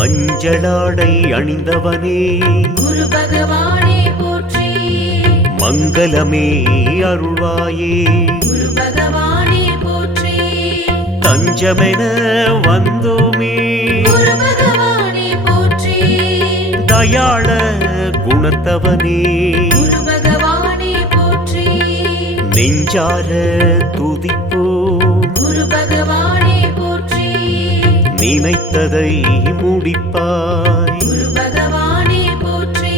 மஞ்சளாடை அணிந்தவனே குரு பகவானே போற்றி. மங்களமே அருள்வாயே குரு பகவானே போற்றி. தஞ்சமென வந்தோமே குரு பகவானே போற்றி. தயாள குணத்தவனே குரு பகவானே போற்றி. நெஞ்சார துதிப்போ குரு பகவானே போற்றி. நினைத்ததை முடிப்பாய் குரு பகவானே போற்றி.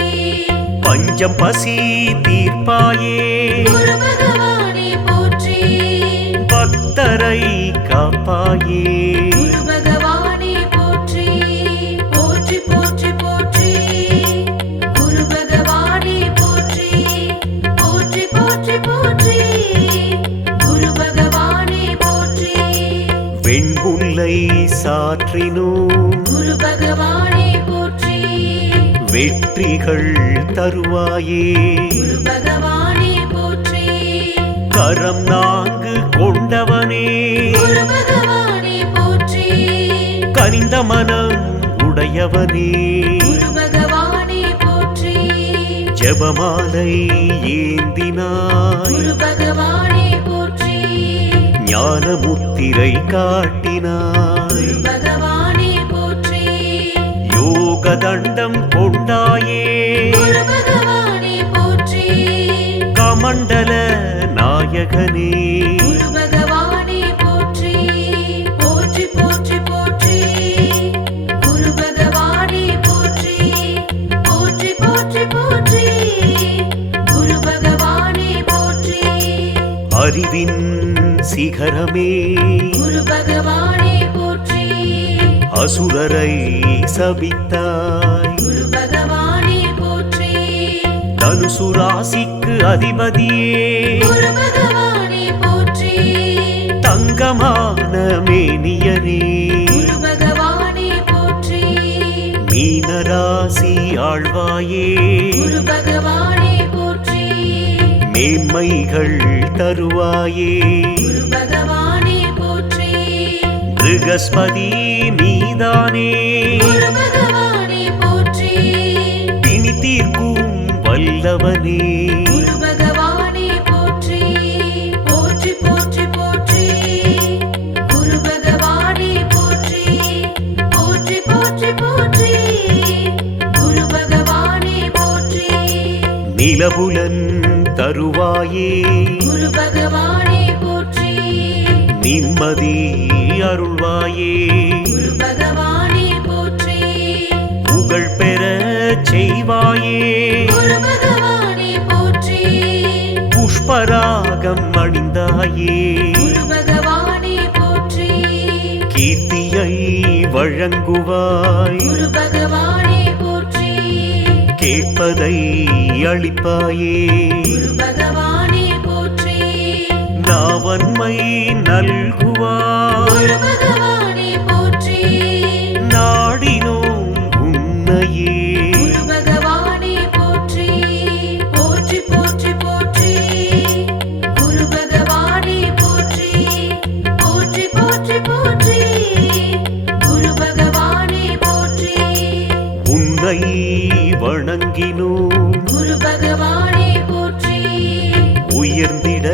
பஞ்சம் பசி தீர்ப்பாயே குரு பகவானே போற்றி. பக்தரை காப்பாயே குரு பகவானே போற்றி. போற்றி போற்றி போற்றி. குரு பகவானே போற்றி. போற்றி போற்றி போற்றி. குரு பகவானே போற்றி. வெண்புல்லை சாற்றினோ குரு பகவானே போற்றி. வெற்றிகள் தருவாயே குரு பகவானே போற்றி. கரம் நான்கு கொண்டவனே குரு பகவானே போற்றி. கனிந்த மனம் உடையவனே குரு பகவானே போற்றி. ஜெபமாலை ஏந்தினாய் குரு பகவானே போற்றி. ஞான முத்திரை காட்டினாய் குரு பகவானே போற்றி. யோக தண்டம் கொண்டாயே குரு பகவானே போற்றி. கமண்டல நாயகனே குரு பகவானே போற்றி. போற்றி போற்றி போற்றி. குரு பகவானே போற்றி. போற்றி போற்றி போற்றி. குரு பகவானே போற்றி. அறிவின் சிகரமே குரு பகவானே போற்றி. அசுரரை சபித்தாய் குரு பகவானே போற்றி. தனுசு ராசிக்கு அதிபதியே குரு பகவானே போற்றி. தங்கமான மேனியரே குரு பகவானே போற்றி. மீனராசி ஆழ்வாயே குரு பகவானே போற்றி. மேன்மைகள் தருவாயே குரு பகவானே போற்றி. ப்ருகஸ்பதி நீதானே குரு பகவானே போற்றி. பிணி தீர்க்கும் வல்லவனே குரு பகவானே போற்றி. போற்றி போற்றி போற்றி. குரு பகவானே போற்றி. போற்றி போற்றி போற்றி. குரு பகவானே போற்றி. நிலபுலன் தருவாயே குரு பகவானே போற்றி. நிம்மதி அருள்வாயே குரு பகவானே போற்றி. புகழ் பெற செய்வாயே குரு பகவானே போற்றி. புஷ்பராகம் அணிந்தாயே குரு பகவானே போற்றி. கீர்த்தியை வழங்குவாய் குரு பகவானே போற்றி. கேட்பதை அளிப்பாயே குரு பகவானே போற்றி. நாவன்மை நல்குவாய் குரு பகவானே போற்றி. நாடினோம் உன்னையே குரு பகவானே போற்றி. போற்றி போற்றி போற்றி. குரு பகவானே போற்றி. போற்றி போற்றி போற்றி. குரு பகவானே போற்றி. உன்னை வணங்கினோம் குரு பகவானே போற்றி. உயர்ந்திட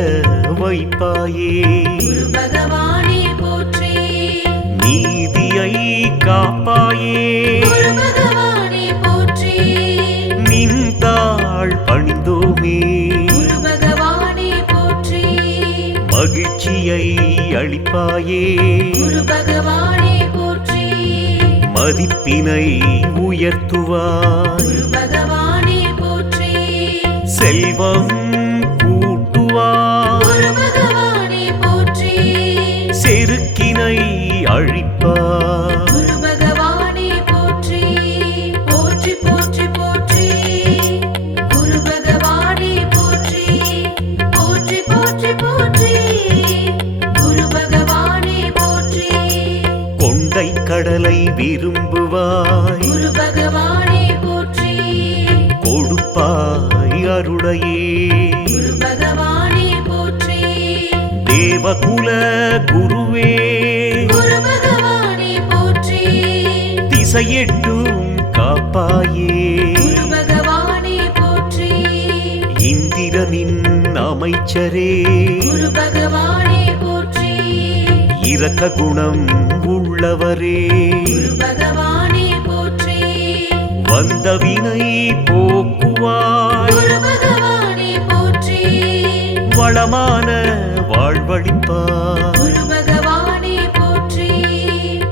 வைப்பாயே குரு பகவானே போற்றி. நீதியை காப்பாயே குரு பகவானே போற்றி. நின்றாள் பணிந்தோமே குரு பகவானே போற்றி. மகிழ்ச்சியை அளிப்பாயே குரு பகவானே போற்றி. மதிப்பினை உயர்த்துவாய் குரு பகவானே போற்றி. செல்வம் கூட்டுவாய் குரு பகவானே போற்றி. செருக்கினை அழிப்பாய் குரு பகவானே போற்றி. போற்றி போற்றி போற்றி. குரு பகவானே போற்றி. போற்றி போற்றி போற்றி. குரு பகவானே போற்றி. கொண்டை கடலை விரும்புவாய் குரு பகவானே போற்றி. கொடுப்பாய் அருளையே குரு பகவானே போற்றி. தேவகுல குருவே குரு பகவானே போற்றி. திசையெட்டும் காப்பாயே குரு பகவானே போற்றி இந்திரனின் அமைச்சரே குரு பகவானே போற்றி இரக்க குணம் உள்ளவரே குரு பகவானே போற்றி வந்த வினை போக்குவாய் குரு பகவானே போற்றி வளமான வாழ்வழிப்பாய் குரு பகவானே போற்றி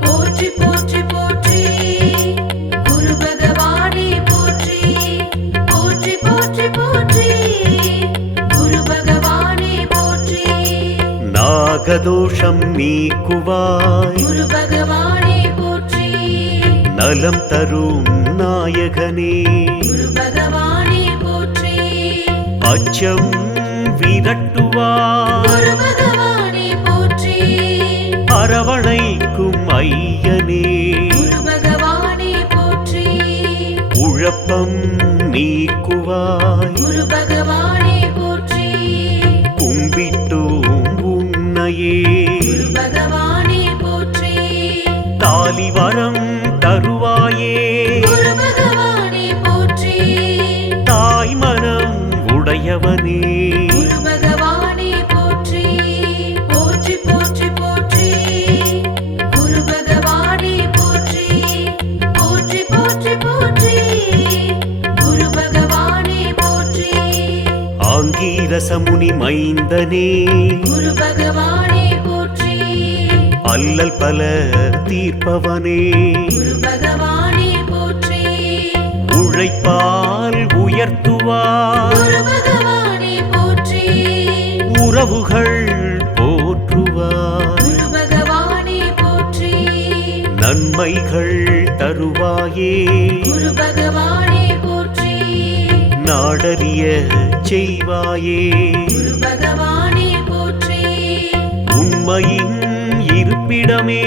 போற்றி போற்றி போற்றி குரு பகவானே போற்றி போற்றி போற்றி போற்றி குரு பகவானே போற்றி நாகதோஷம் நீக்குவாய் குரு பகவானே போற்றி நலம் தரும் நாயகனே குரு பகவானே போற்றி அச்சம் விரட்டுவாய் குரு பகவானே போற்றி அரவணைக்கும் ஐயனே குரு பகவானே போற்றி குழப்பம் நீக்குவாய் குரு பகவானே போற்றி கும்பிட்டோம் உன்னையே குரு பகவானே போற்றி தாலி வரம் தருவாயே குரு பகவானே போற்றி தாய் மனம் உடையவனே குரு பகவானே போற்றி போற்றி போற்றி போற்றி குரு பகவானே போற்றி போற்றி போற்றி போற்றி குரு பகவானே போற்றி ஆங்கீரசமுனி மைந்தனே குரு பகவானே போற்றி அல்லல் பல தீர்ப்பவனே குரு பகவானே போற்றி உழைப்பால் உயர்த்துவாய் குரு பகவானே போற்றி உறவுகள் போற்றுவாய் குரு பகவானே போற்றி நன்மைகள் தருவாயே குரு பகவானே போற்றி நாடறிய செய்வாயே குரு பகவானே போற்றி உண்மையின் இருப்பிடமே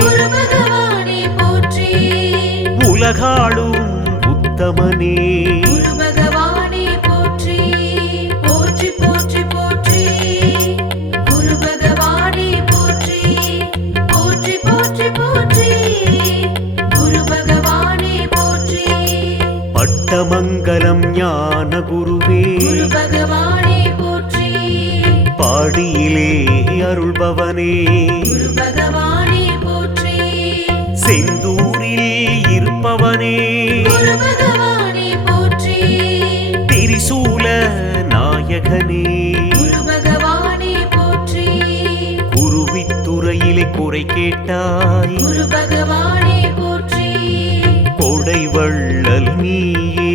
குரு பகவானே போற்றி உலகாளும் உத்தமனே குரு பகவானே போற்றி போற்றி போற்றி போற்றி குரு பகவானே போற்றி போற்றி போற்றி போற்றி குரு பகவானே போற்றி பட்டமங்கலம் ஞான குருவே குரு பகவானே போற்றி பாடியிலே அருள்பவனே குரு பகவானே போற்றி செந்தூரில் இருப்பவனே குரு பகவானே போற்றி திரிசூல நாயகனே குரு பகவானே போற்றி குருவித்துறையிலே குறை கேட்டாய் குரு பகவானே போற்றி கொடை வள்ளல் நீயே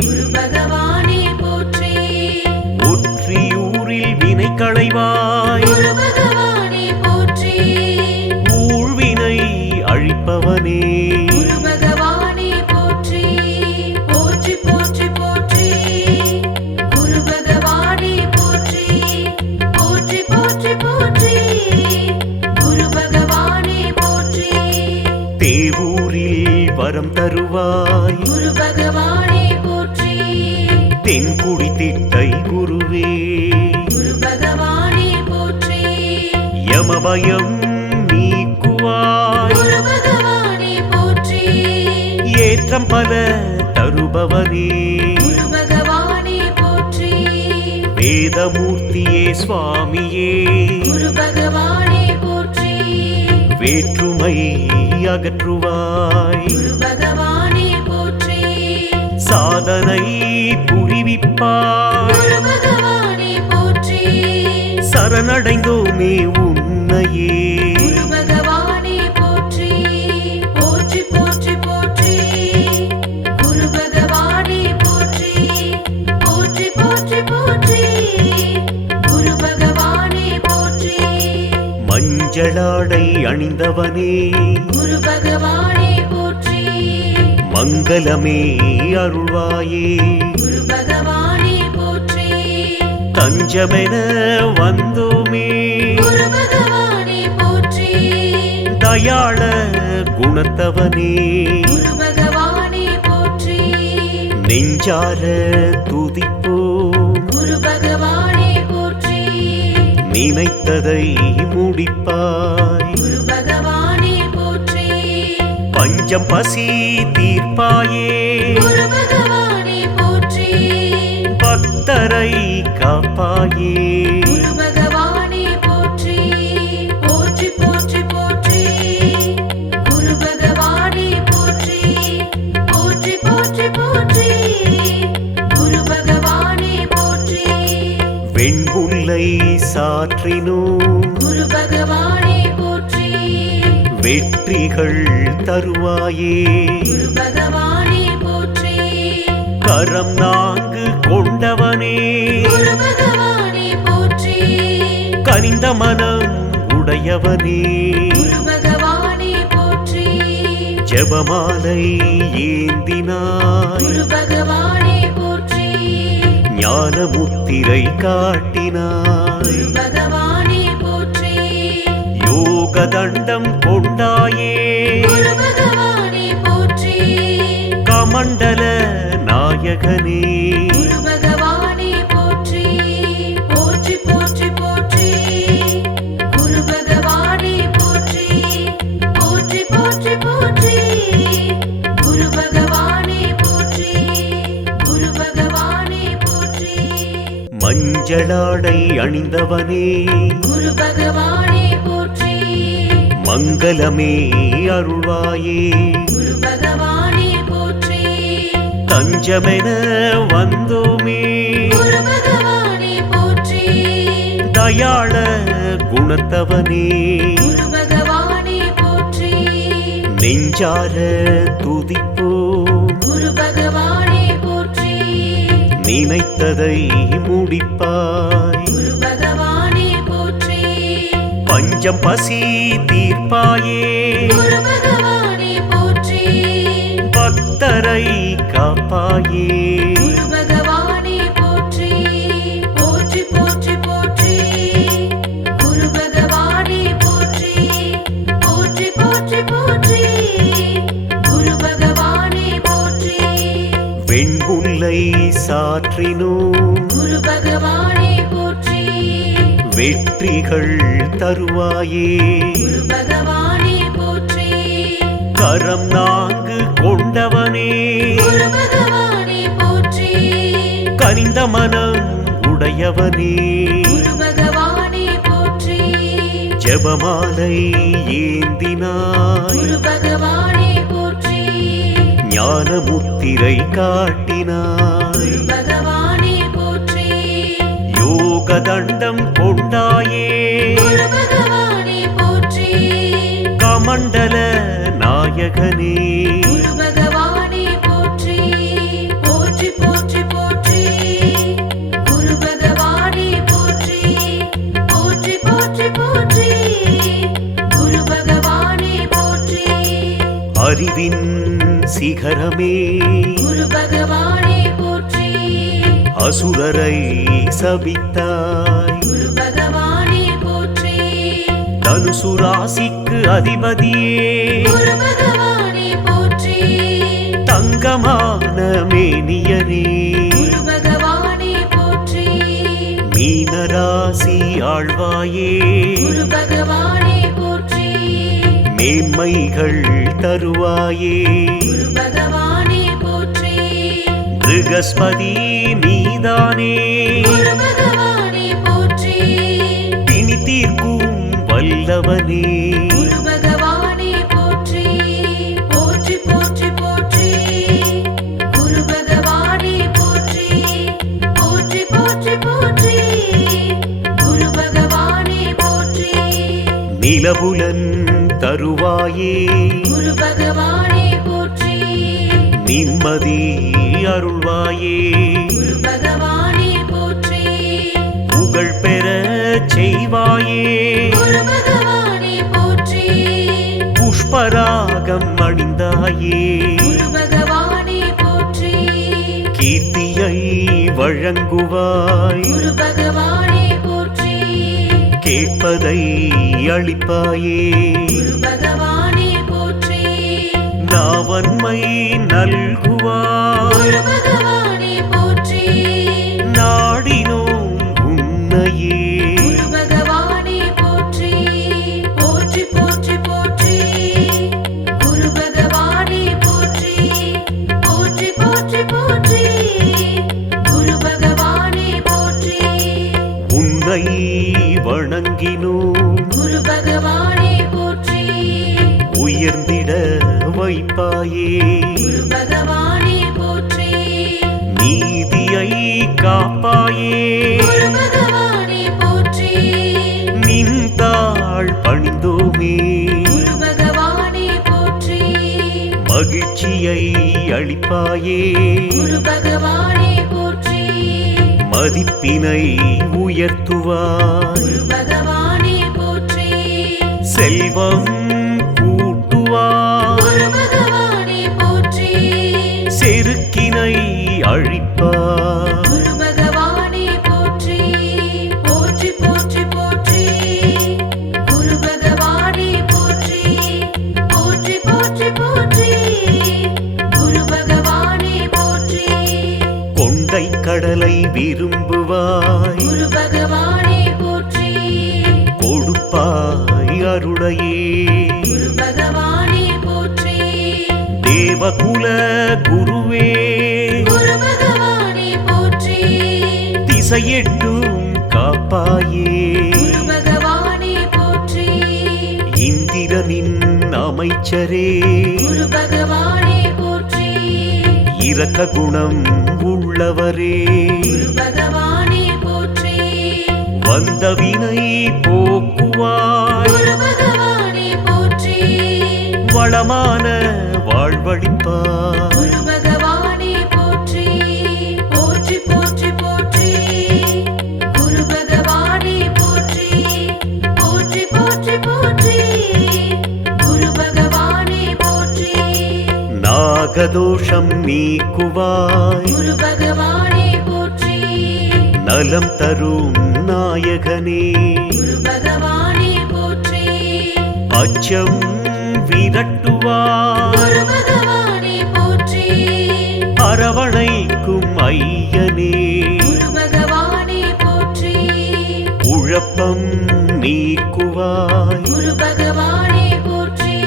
குரு பகவானே போற்றி ஒற்றியூரில் வினை களைவாய் குரு பகவானே போற்றி ஊழ்வினை அழிப்பவனே குரு பகவானே போற்றி போற்றி போற்றி போற்றி குரு பகவானே போற்றி போற்றி போற்றி போற்றி குரு பகவானே போற்றி தேவூரில் வரம் தருவாய் குரு பகவானே போற்றி தென்குடி திட்டை குருவே குரு பகவானே போற்றி யமபயம் நீக்குவாய் குரு பகவானே போற்றி ஏற்றம் பல தருபவனே குரு பகவானே போற்றி வேதமூர்த்தியே சுவாமியே குரு பகவானே போற்றி வேற்றுமை அகற்றுவாய் குரு பகவானே போற்றி சாதனை புரிவிப்பாய் குரு பகவானே போற்றி சரணடைந்தோமே உன்னையே குரு பகவானே போற்றி போற்றி போற்றி போற்றி குரு பகவானே போற்றி போற்றி போற்றி போற்றி குரு பகவானே போற்றி மஞ்சளாடை அணிந்தவனே குரு பகவானே போற்றி மங்களமே அருள்வாயே குரு பகவானே போற்றி தஞ்சமென வந்தோமே குரு பகவானே போற்றி தயாள குணத்தவனே குரு பகவானே போற்றி நெஞ்சார துதிப்போம் குரு பகவானே போற்றி நினைத்ததை முடிப்பாய் குரு பகவானே போற்றி பஞ்ச பஞ்சம் பசி தீர்ப்பாயே குரு பகவானே போற்றி பக்தரை காப்பாயே குரு பகவானே போற்றி போற்றி போற்றி போற்றி குரு பகவானே போற்றி போற்றி போற்றி போற்றி குரு பகவானே போற்றி வெண்புல்லை சாற்றினோம் குரு பகவானே போற்றி வெற்றிகள் தருவாயே குரு பகவானே போற்றி கரம் நான்கு கொண்டவனே குரு பகவானே போற்றி கனிந்த மனம் உடையவனே குரு பகவானே போற்றி ஜெபமாலை ஏந்தினாய் குரு பகவானே போற்றி ஞான முத்திரை காட்டினாய் குரு பகவானே போற்றி யோக தண்டம் கொண்டாயே குரு பகவானே போற்றி கமண்டல நாயகனே குரு பகவானே போற்றி போற்றி போற்றி போற்றி குரு பகவானே போற்றி போற்றி போற்றி போற்றி குரு பகவானே போற்றி குரு பகவானே போற்றி மஞ்சளாடை அணிந்தவனே குரு பகவானே போற்றி மங்களமே அருள்வாயே குரு பகவானே போற்றி தஞ்சமென வந்தோமே குரு பகவானே போற்றி தயாள குணத்தவனே குரு பகவானே போற்றி நெஞ்சார துதிப்போம் குரு பகவானே போற்றி நினைத்ததை முடிப்பாய் குரு பகவானே போற்றி பஞ்சம் பசி தீர்ப்பாயே குரு பகவானே போற்றி பக்தரை காப்பாயே குரு பகவானே போற்றி போற்றி போற்றி போற்றி குரு பகவானே போற்றி போற்றி போற்றி போற்றி குரு பகவானே போற்றி வெண்புல்லை சாற்றினோம் குரு பகவானே போற்றி வெற்றிகள் தருவாயே குரு பகவானே போற்றி கரம் நான்கு கொண்டவனே குரு பகவானே போற்றி கனிந்த மனம் உடையவனே குரு பகவானே போற்றி ஜெபமாலை ஏந்தினாய் குரு பகவானே போற்றி ஞான முத்திரை காட்டினாய் குரு பகவானே போற்றி யோக தண்டம் கொண்டாயே குரு பகவானே போற்றி கமண்டல நாயகனே குரு பகவானே போற்றி போற்றி போற்றி போற்றி குரு பகவானே போற்றி போற்றி போற்றி போற்றி குரு பகவானே போற்றி அறிவின் சிகரமே குரு பகவானே போற்றி அசுரரை சபித்தாய் குரு பகவானே போற்றி தனுசு ராசிக்கு அதிபதியே குரு பகவானே போற்றி தங்கமான மேனியனே குரு பகவானே போற்றி மீனராசி ஆழ்வாயே குரு பகவானே போற்றி மேன்மைகள் தருவாயே குரு பகவானே போற்றி ப்ருகஸ்பதி நீதானே குரு பகவானே போற்றி பிணி தீர்க்கும் வல்லவனே குரு பகவானே போற்றி போற்றி போற்றி போற்றி குரு பகவானே போற்றி போற்றி போற்றி போற்றி குரு பகவானே போற்றி நிலபுலன் தருவாயே குரு பகவானே போற்றி நிம்மதி அருள்வாயே குரு பகவானே போற்றி புகழ் பெற செய்வாயே குரு பகவானே போற்றி புஷ்பராகம் அணிந்தாயே குரு பகவானே போற்றி கீர்த்தியை வழங்குவாய் குரு பகவானே போற்றி கேட்பதை அளிப்பாயே குரு பகவானே போற்றி நாவன்மை நல்குவாய் குரு பகவானே போற்றி நாடினோம் உன்னையே குரு பகவானே போற்றி போற்றி போற்றி போற்றி குரு பகவானே வணங்கினோம். குரு பகவானே போற்றி. உயர்ந்திட வைப்பாயே. குரு பகவானே போற்றி. நீதியை காப்பாயே. குரு பகவானே போற்றி. நின் தாழ் பணிந்தோமே. குரு பகவானே போற்றி. மகிழ்ச்சியை அளிப்பாயே. குரு பகவானே போற்றி. மதிப்பினை உயர்த்துவாய். குரு பகவானே போற்றி. செல்வம் கூட்டுவாய். குரு பகவானே போற்றி. செருக்கினை அழிப்பாய். குரு பகவானே போற்றி. போற்றி போற்றி போற்றி. குரு பகவானே போற்றி. போற்றி போற்றி போற்றி. குரு பகவானே போற்றி. கொண்டை கடலை விரும்புவாய். குரு பகவானே போற்றி. கொடுப்பாய் அருளையே. குரு பகவானே போற்றி. தேவகுல குருவே. குரு பகவானே போற்றி. திசையெட்டும் காப்பாயே. குரு பகவானே போற்றி. இந்திரனின் அமைச்சரே. குரு பகவானே போற்றி. இரக்க குணம் உள்ளவரே. குரு பகவானே போற்றி. வந்த வினை போக்குவாய். குரு பகவானே போற்றி. வளமான வாழ்வழிப்பாய். குரு பகவானே போற்றி. போற்றி போற்றி போற்றி. குரு பகவானே போற்றி. போற்றி போற்றி போற்றி. குரு பகவானே போற்றி. நாகதோஷம் நீக்குவாய். குரு பகவானே போற்றி. நலம் தரும் நாயகனே. குரு பகவானே போற்றி. அச்சம் விரட்டுவாய். குரு பகவானே போற்றி. அரவணைக்கும் ஐயனே. குரு பகவானே போற்றி. குழப்பம் நீக்குவாய். குரு பகவானே போற்றி.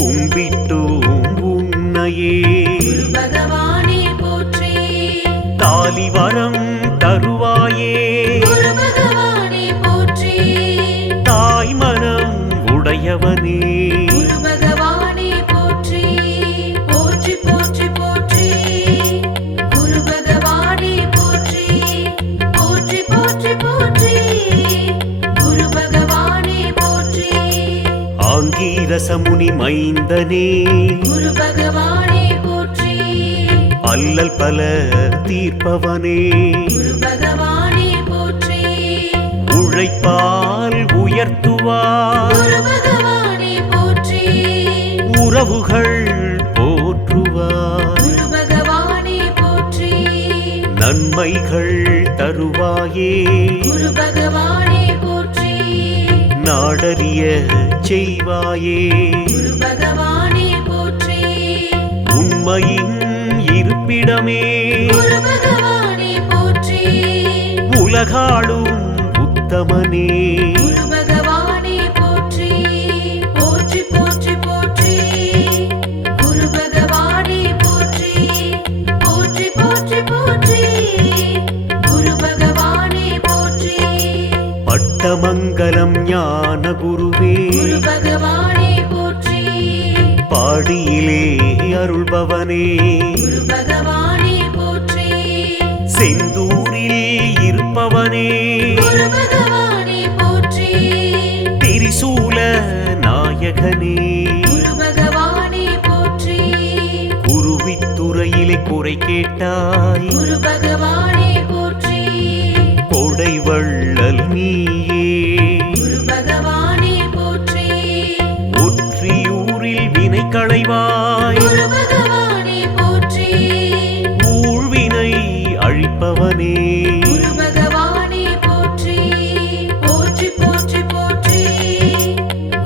கும்பிட்டோம் உன்னையே. குரு பகவானே போற்றி. தாலிவரம் தருவாயே. குரு பகவானே போற்றி. தாய் மனம் உடையவனே. குரு பகவானே போற்றி. போற்றி போற்றி போற்றி. குரு பகவானே போற்றி. போற்றி போற்றி போற்றி. குரு பகவானே போற்றி. ஆங்கீரசமுனி மைந்தனே. குரு பகவானே போற்றி. அல்லல் பல தீர்ப்பவனே. குரு பகவானே போற்றி. உழைப்பால் உயர்த்துவாய். குரு பகவானே போற்றி. உறவுகள் போற்றுவாய். குரு பகவானே போற்றி. நன்மைகள் தருவாயே. குரு பகவானே போற்றி. நாடறிய செய்வாயே. குரு பகவானே போற்றி. உண்மையின் இருப்பிடமே. குரு பகவானே போற்றி. உலகாளும் உத்தமனே. குரு பகவானே போற்றி. போற்றி போற்றி போற்றி. குரு பகவானே போற்றி. போற்றி போற்றி போற்றி. குரு பகவானே போற்றி. பட்டமங்கலம் ஞான குருவே. குரு பகவானே போற்றி. பாடியிலே அருள்பவனே. குரு பகவானே போற்றி. செந்தூரில் இருப்பவனே. குரு பகவானே போற்றி. திரிசூல நாயகனே. குரு பகவானே போற்றி. குருவித்துறையிலே குறை கேட்டாய். குரு பகவானே போற்றி. கொடை வள்ளல் நீயே. குரு பகவானே போற்றி. ஒற்றியூரில் வினை களைவாய். குரு பகவானே போற்றி. ஊழ்வினை அழிப்பவனே. குரு பகவானே போற்றி. போற்றி போற்றி போற்றி.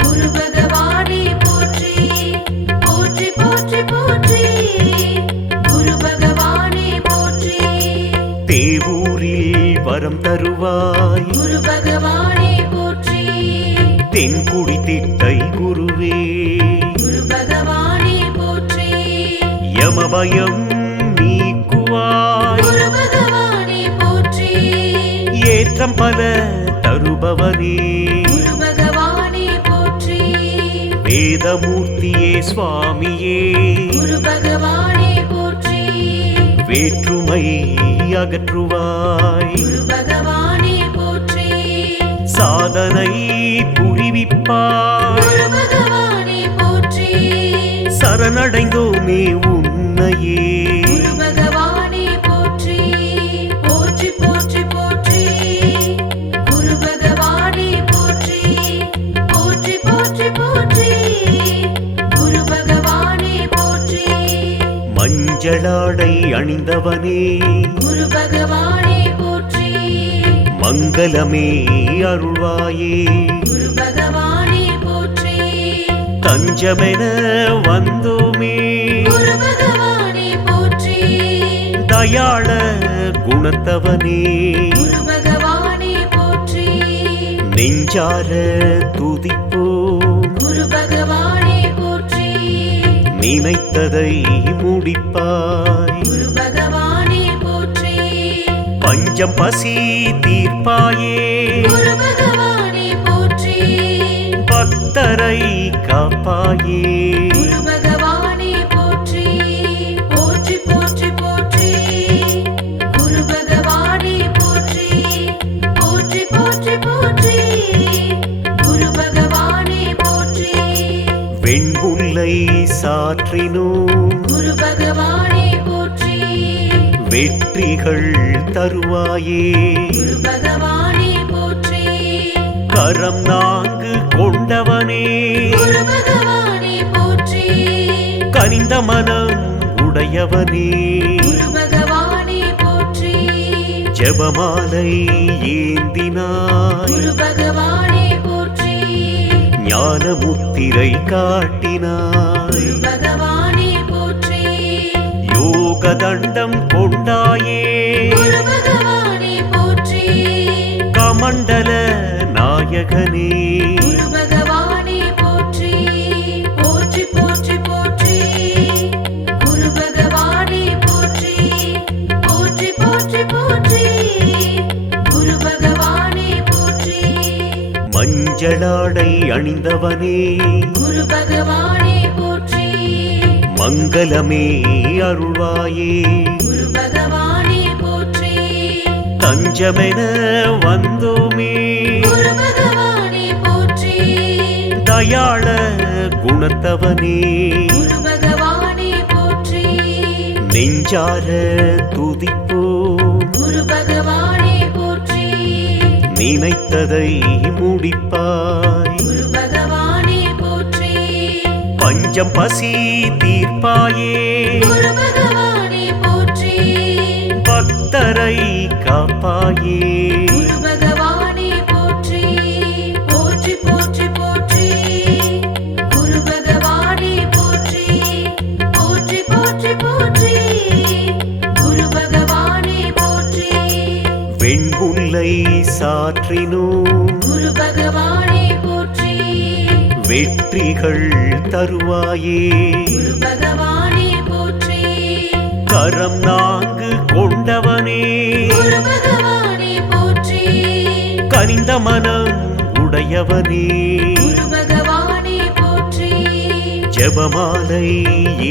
குரு பகவானே போற்றி. போற்றி போற்றி போற்றி. குரு பகவானே போற்றி. தேவூரில் வரம் தருவாய். குரு பகவானே போற்றி. தென்குடி திட்டை குருவே. குரு பகவானே போற்றி. யமபயம் நீக்குவாய். குரு பகவானே போற்றி. ஏற்றம் பல காப்பவனே குரு பகவானே போற்றி வேதமூர்த்தியே சுவாமியே குரு பகவானே போற்றி வேற்றுமை அகற்றுவாய் குரு பகவானே போற்றி சாதனை புரிவிப்பாய் குரு பகவானே போற்றி சரணடைந்தோமே உன்னையே குரு பகவானே போற்றி போற்றி போற்றி போற்றி குரு பகவானே போற்றி போற்றி போற்றி போற்றி குரு பகவானே போற்றி மஞ்சளாடை அணிந்தவனே குரு பகவானே போற்றி மங்களமே அருள்வாயே குரு பகவானே போற்றி தஞ்சமென வந்தோமே குரு பகவானே போற்றி தயாள குணத்தவனே குரு பகவானே போற்றி நெஞ்சார துதிப்போம் குரு பகவானே போற்றி நினைத்ததை முடிப்பாய் குரு பகவானே போற்றி பஞ்சம் பசி தீர்ப்பாயே குரு பகவானே போற்றி பக்தரை காப்பாயே குரு பகவானே போற்றி போற்றி போற்றி போற்றி குரு பகவானே போற்றி போற்றி போற்றி போற்றி குரு பகவானே போற்றி வெண்புல்லை சாற்றினோம் குரு பகவானே போற்றி வெற்றிகள் தருவாயே குரு பகவானே போற்றி கரம் நான்கு கொண்டவனே குரு பகவானே போற்றி கனிந்த மனம் உடையவனே குரு பகவானே போற்றி ஜெபமாலை ஏந்தினாய் குரு பகவானே போற்றி ஞான முத்திரை காட்டினாய் குரு பகவானே போற்றி யோக தண்டம் கொண்டாயே குரு பகவானே போற்றி கமண்டல நாயகனே குரு பகவானே போற்றி போற்றி போற்றி போற்றி குரு பகவானே போற்றி போற்றி போற்றி போற்றி குரு பகவானே போற்றி மஞ்சளாடை அணிந்தவனே குரு பகவானே போற்றி மங்களமே அருள்வாயே குரு பகவானே போற்றி தஞ்சமென வந்தோமே குரு பகவானே போற்றி தயாள குணத்தவனே குரு பகவானே போற்றி நெஞ்சார துதிப்போம் குரு பகவானே போற்றி நினைத்ததை முடிப்பாய் குரு பகவானே போற்றி பஞ்சம் பசி தீர்ப்பாயே குரு பகவானே போற்றி பக்தரை காப்பாயே குரு பகவானே போற்றி போற்றி போற்றி போற்றி குரு பகவானே போற்றி போற்றி போற்றி போற்றி குரு பகவானே போற்றி வெண்புல்லை சாற்றினோம் குரு பகவானே போற்றி வெற்றிகள் தருவாயே குரு பகவானே போற்றி கரம் நான்கு கொண்டவனே குரு பகவானே போற்றி கனிந்த மனம் உடையவனே குரு பகவானே போற்றி ஜெபமாலை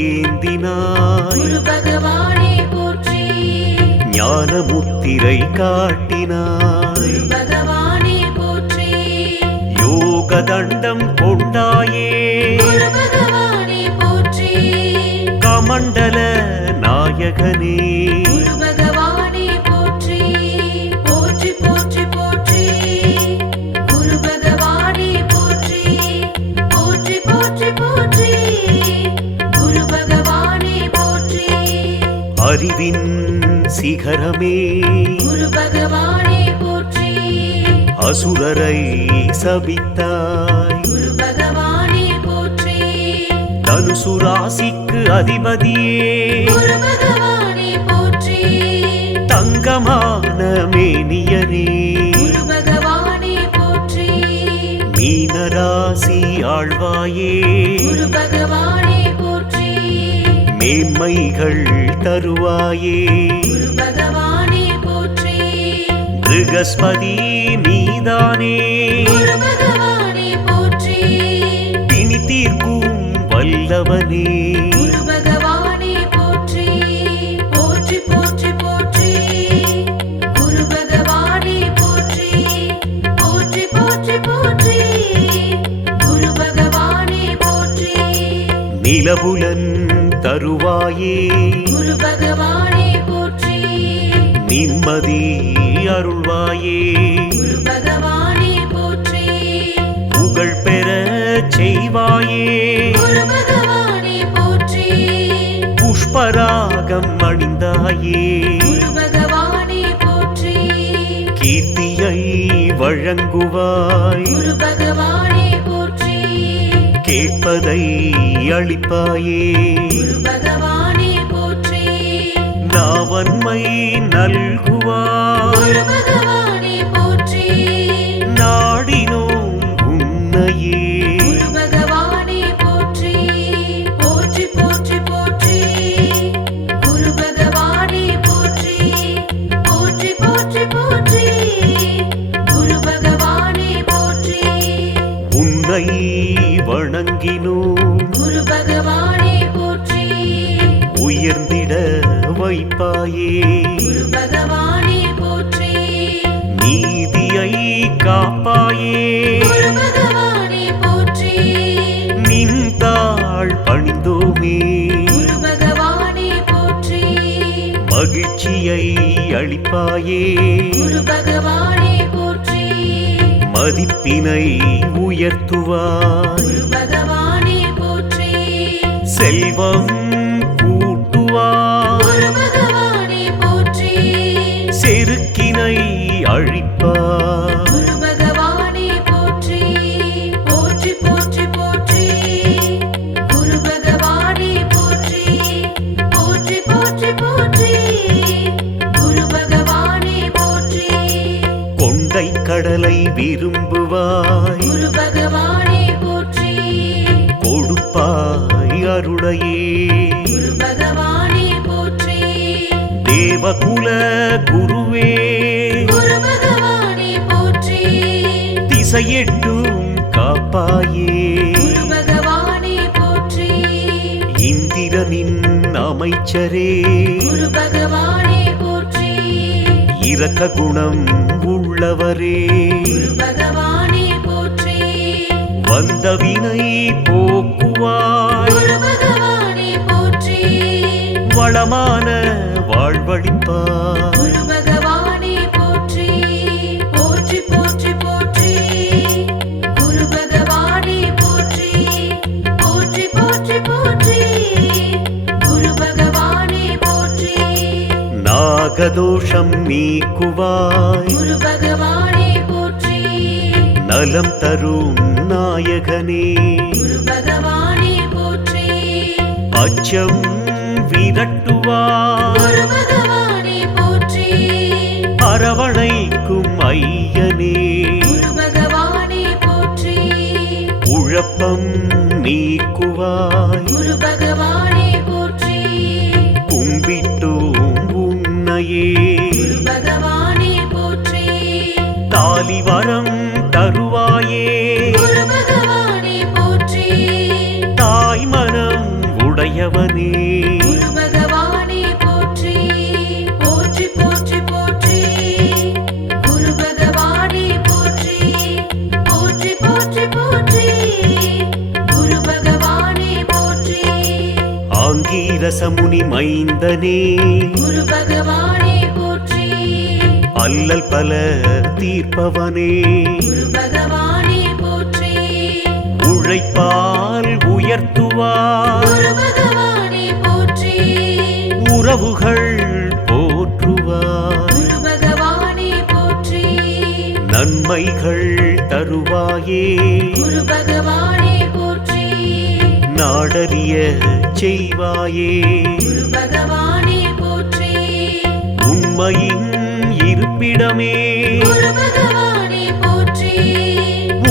ஏந்தினாய் குரு பகவானே போற்றி ஞான முத்திரை காட்டினாய் குரு பகவானே போற்றி யோக தண்டம் கொண்டாயே குரு பகவானே போற்றி கமண்டல நாயகனே குரு பகவானே போற்றி போற்றி போற்றி போற்றி குரு பகவானே போற்றி போற்றி போற்றி போற்றி குரு பகவானே போற்றி அறிவின் சிகரமே குரு பகவானே போற்றி அசுரரை சபித்தாய் குரு பகவானே போற்றி தனுசு ராசிக்கு அதிபதியே குரு பகவானே போற்றி தங்கமான மேனியனே குரு பகவானே போற்றி மீனராசி ஆழ்வாயே குரு பகவானே போற்றி மேன்மைகள் தருவாயே குரு பகவானே போற்றி பிரகஸ்பதி நீதானே குரு பகவானே போற்றி பிணி தீர்க்கும் வல்லவனே குரு பகவானே போற்றி போற்றி போற்றி போற்றி குரு பகவானே போற்றி போற்றி போற்றி போற்றி குரு பகவானே போற்றி நிலபுலன் தருவாயே குரு பகவானே போற்றி நிம்மதி அருள்வாயே குரு பகவானே போற்றி புகழ் பெற செய்வாயே குரு பகவானே போற்றி புஷ்பராகம் அணிந்தாயே குரு பகவானே போற்றி கீர்த்தியை வழங்குவாய் குரு பகவானே போற்றி கேட்பதை அளிப்பாயே குரு பகவானே போற்றி நாவன்மை நல்குவாய் குரு பகவானே போற்றி நாடினோம் உன்னையே குரு பகவானே போற்றி போற்றி போற்றி போற்றி குரு பகவானே போற்றி போற்றி போற்றி போற்றி குரு பகவானே போற்றி உன்னை வணங்கினோம் குரு பகவானே போற்றி உயர்ந்திட வைப்பாயே குரு பகவானே போற்றி நீதியை காப்பாயே குரு பகவானே போற்றி நின் தாழ் பணிந்தோமே குரு பகவானே போற்றி மகிழ்ச்சியை அளிப்பாயே குரு பகவானே போற்றி மதிப்பினை உயர்த்துவாய் குரு பகவானே போற்றி செல்வம் கூட்டுவாய் குரு பகவானே போற்றி செருக்கினை அழிப்பாய் குரு பகவானே போற்றி போற்றி போற்றி போற்றி குரு பகவானே போற்றி போற்றி போற்றி போற்றி குரு பகவானே போற்றி கொண்டை கடலை விரும்புவாய் குரு பகவானே போற்றி கொடுப்பாய் அருளையே குரு பகவானே போற்றி தேவகுல குருவே குரு பகவானே போற்றி திசையெட்டும் காப்பாயே குரு பகவானே போற்றி இந்திரனின் அமைச்சரே குரு பகவானே போற்றி இரக்க குணம் உள்ளவரே குரு பகவானே போற்றி வந்த வினை போக்குவாய் குரு பகவானே போற்றி வளமான வாழ்வழிப்பாய் குரு பகவானே போற்றி போற்றி போற்றி போற்றி குரு பகவானே போற்றி போற்றி போற்றி போற்றி குரு பகவானே போற்றி நாகதோஷம் நீக்குவாய் குரு பகவானே போற்றி நலம் தரும் நாயகனே குரு பகவானே போற்றி அச்சம் விரட்டுவாய் குரு பகவானே போற்றி அரவணைக்கும் ஐயனே குரு பகவானே போற்றி குழப்பம் நீக்குவாய் குரு பகவானே போற்றி கும்பிட்டோம் உன்னையே குரு பகவானே போற்றி தாலிவரம் தருவாயே குரு பகவானே போற்றி தாய் மனம் உடையவனே குரு பகவானே போற்றி போற்றி போற்றி போற்றி குரு பகவானே போற்றி போற்றி போற்றி போற்றி குரு பகவானே போற்றி ஆங்கீரசமுனி மைந்தனே குரு பகவானே போற்றி அல்லல் பல தீர்ப்பவனே குரு பகவானே போற்றி உழைப்பால் உயர்த்துவாய் குரு பகவானே போற்றி உறவுகள் போற்றுவாய் குரு பகவானே போற்றி நன்மைகள் தருவாயே குரு பகவானே போற்றி நாடறிய செய்வாயே குரு பகவானே போற்றி உண்மையின் இருப்பிடமே குரு பகவானே போற்றி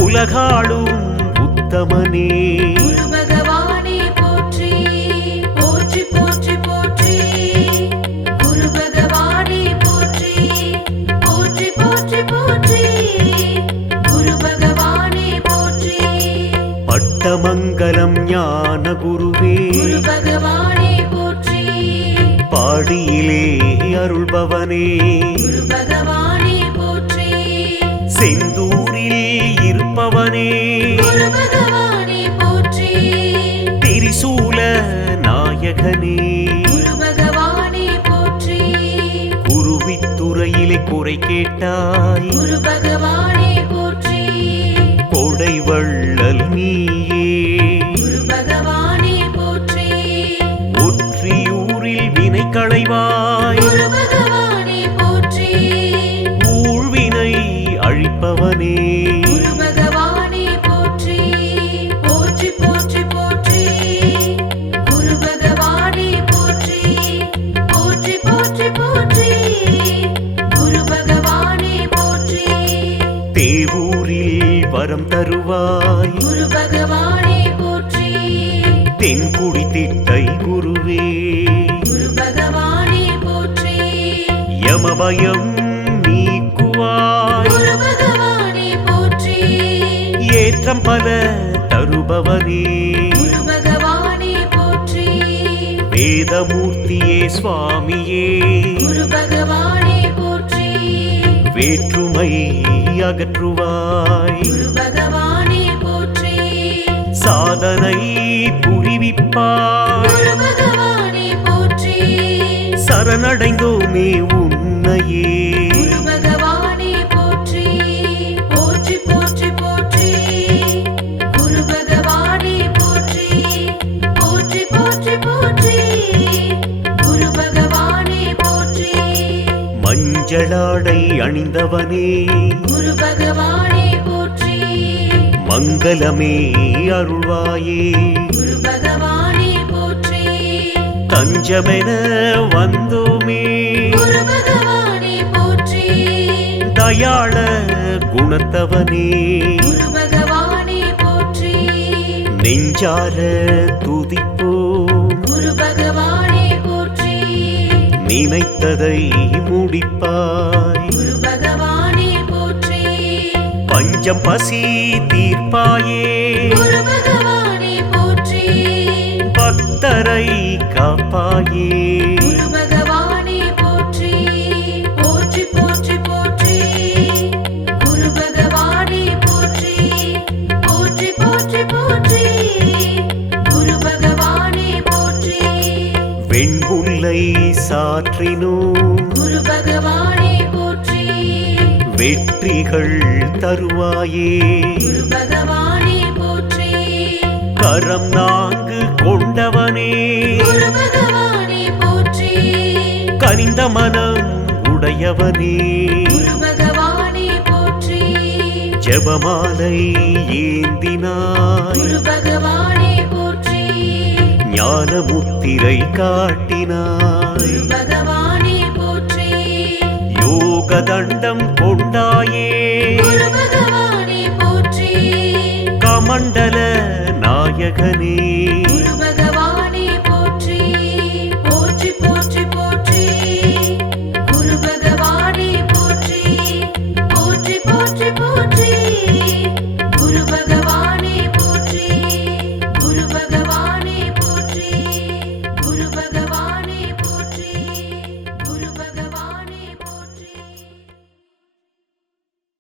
உலகாளும் உத்தமனே குரு பகவானே போற்றி போற்றி போற்றி போற்றி குரு பகவானே போற்றி போற்றி போற்றி குலமங்கலம் ஞான குருவே குரு பகவானே போற்றி பாடியிலே அருள்பவனே குரு பகவானே போற்றி செந்தூரில் இருப்பவனே குரு பகவானே போற்றி திரிசூல நாயகனே குரு பகவானே போற்றி குருவித்துறையிலே குறை கேட்டாய் குரு பகவானே போற்றி கொடை வள்ளல் நீயே குரு பகவானே போற்றி ஒற்றியூரில் வினை களைவாய் குரு பகவானே போற்றி ஊழ்வினை அழிப்பவனே குரு பகவானே போற்றி போற்றி போற்றி போற்றி குரு பகவானே போற்றி போற்றி போற்றி போற்றி குரு பகவானே போற்றி தேவூரில் வரம் தருவாய் குரு பகவானே போற்றி தென்குடி திட்டை குருவே குரு பகவானே போற்றி யமபயம் நீக்குவாய் குரு பகவானே போற்றி ஏற்றம் பல தருபவனே குரு பகவானே போற்றி வேதமூர்த்தியே சுவாமியே குரு பகவானே போற்றி வேற்றுமை அகற்றுவாய் குரு பகவானே போற்றி சாதனை புரிவிப்பாய் குரு பகவானே போற்றி சரணடைந்தோமே உன்னையே குரு பகவானே போற்றி போற்றி போற்றி போற்றி குரு பகவானே போற்றி போற்றி போற்றி போற்றி குரு பகவானே போற்றி மஞ்சளாடை அணிந்தவனே குரு பகவானே போற்றி மங்களமே அருள்வாயே குரு பகவானே போற்றி தஞ்சமென வந்தோமே குரு பகவானே போற்றி தயாள குணத்தவனே குரு பகவானே போற்றி நெஞ்சார துதிப்போம் குரு பகவானே போற்றி நினைத்ததை முடிப்பாய் குரு பகவானே போற்றி பஞ்சம் பசி தீர்ப்பாயே குரு பகவானே போற்றி பக்தரை காப்பாயே குரு பகவானே போற்றி போற்றி போற்றி போற்றி குரு பகவானே போற்றி போற்றி போற்றி போற்றி குரு பகவானே போற்றி வெண்புல்லை சாற்றினோம் குரு பகவானே போற்றி வெற்றிகள் தருவாயே குரு பகவானே போற்றி கரம் நான்கு கொண்டவனே குரு பகவானே போற்றி கனிந்த மனம் உடையவனே குரு பகவானே போற்றி ஜெபமாலை ஏந்தினாய் குரு பகவானே போற்றி ஞான முத்திரை காட்டினாய் குரு பகவானே போற்றி யோக தண்டம் கொண்டாயே குரு பகவானே போற்றி கமண்டல நாயகனே